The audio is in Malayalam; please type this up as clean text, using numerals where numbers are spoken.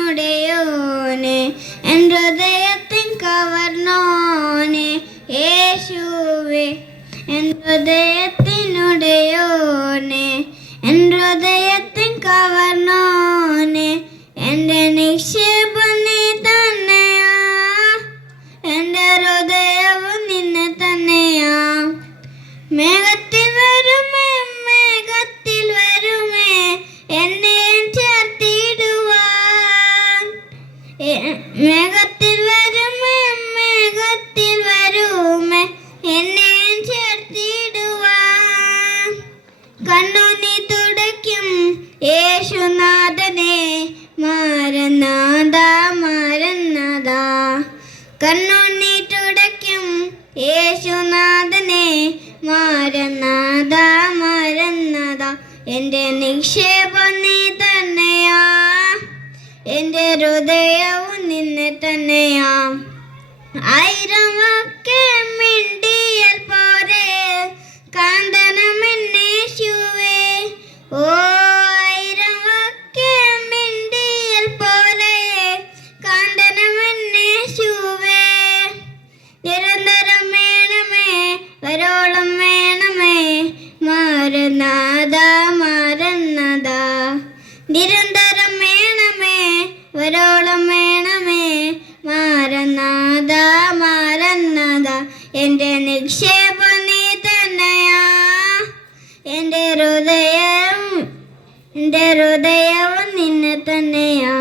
ഹൃദയത്തിനുടയോനെ എൻ ഹൃദയത്തിൻ കവർന്നോനെ യേശുവേ എൻ ഹൃദയത്തിനുടയോനെ എൻ ഹൃദയത്തിൻ കവർന്നോനെ എൻ്റെ നിക്ഷേപം നീ തന്നെയാ എൻ്റെ ഹൃദയവും നിന്നെ തന്നെയാ മേഘത്തിൽ വരുമേ മേഘത്തിൽ വരുമേ എന്നെ ചേർത്തിടുവാൻ മേഘത്തിൽ വരുമേ മേഘത്തിൽ വരുമേ എന്നെ ചേർത്തിടുവാൻ കണ്ണുനീ തുടയ്ക്കും യേശുനാഥനെ മാരനാഥ മാരനാഥ കണ്ണുനീ തുടയ്ക്കും യേശുനാഥനെ മാരനാഥ മാരനാഥ എൻ്റെ നിക്ഷേപം നീ തന്നെയാ എൻ്റെ ഹൃദയവും നിന്നെ തന്നെയാ ആയിരം വാക്ക് മിണ്ടിയാൽ പോരെ കാന്തനമെന്നേശുവേ ഓ ആയിരം വാക്ക് മിണ്ടിയാൽ പോരെ കാന്തനമെന്നേശുവേ നിരന്തരം വേണമേ വരോളം വേണമേ മാരനാഥ മാരനാഥ നിരന്തരം വേണമേ വരോളം വേണമേ മാരനാഥ മാരനാഥ എൻ്റെ നിക്ഷേപം നീ തന്നെയാ എൻ്റെ ഹൃദയവും നിന്നെ തന്നെയാ.